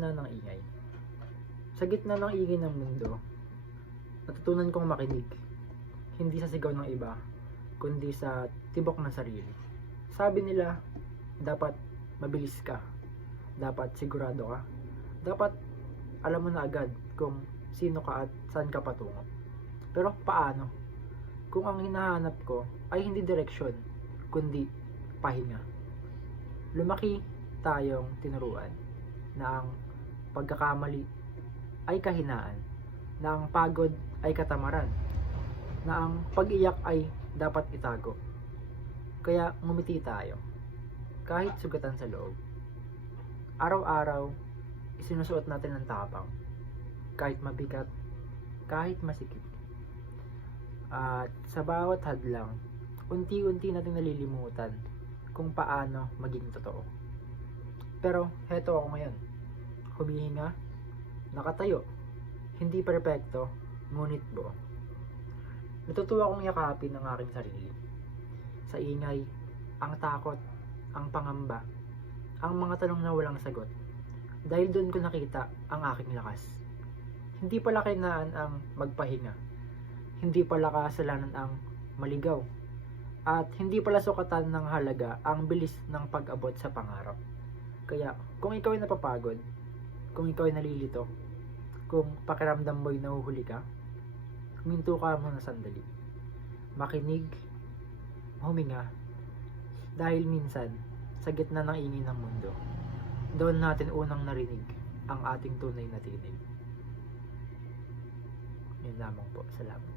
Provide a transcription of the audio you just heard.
gitna ng ingay. Sa gitna ng ingay ng mundo, natutunan kong makinig. Hindi sa sigaw ng iba, kundi sa tibok ng sarili. Sabi nila, dapat mabilis ka. Dapat sigurado ka. Dapat alam mo na agad kung sino ka at saan ka patungo. Pero paano? Kung ang hinahanap ko ay hindi direksyon, kundi pahinga. Lumaki tayong tinuruan na ang pagkakamali ay kahinaan, na ang pagod ay katamaran, na ang pag-iyak ay dapat itago. Kaya ngumiti tayo, kahit sugatan sa loob. Araw-araw, isinusuot natin ang tapang, kahit mabigat, kahit masikip. At sa bawat hadlang, unti-unti natin nalilimutan kung paano maging totoo. Pero heto ako ngayon, humihinga, nakatayo, hindi perpekto, ngunit buo. Natutuwa akong yakapin ang aking sarili. Sa ingay, ang takot, ang pangamba, ang mga tanong na walang sagot. Dahil doon ko nakita ang aking lakas. Hindi pala kainaan ang magpahinga. Hindi pala kasalanan ang maligaw. At hindi pala sukatan ng halaga ang bilis ng pag-abot sa pangarap. Kaya kung ikaw ay napapagod, kung ikaw ay nalilito, kung pakiramdam mo'y nahuhuli ka, huminto ka muna sandali. Makinig, huminga. Dahil minsan, sa gitna ng ingay ng mundo, doon natin unang narinig ang ating tunay na tinig. Yun lamang po. Salamat.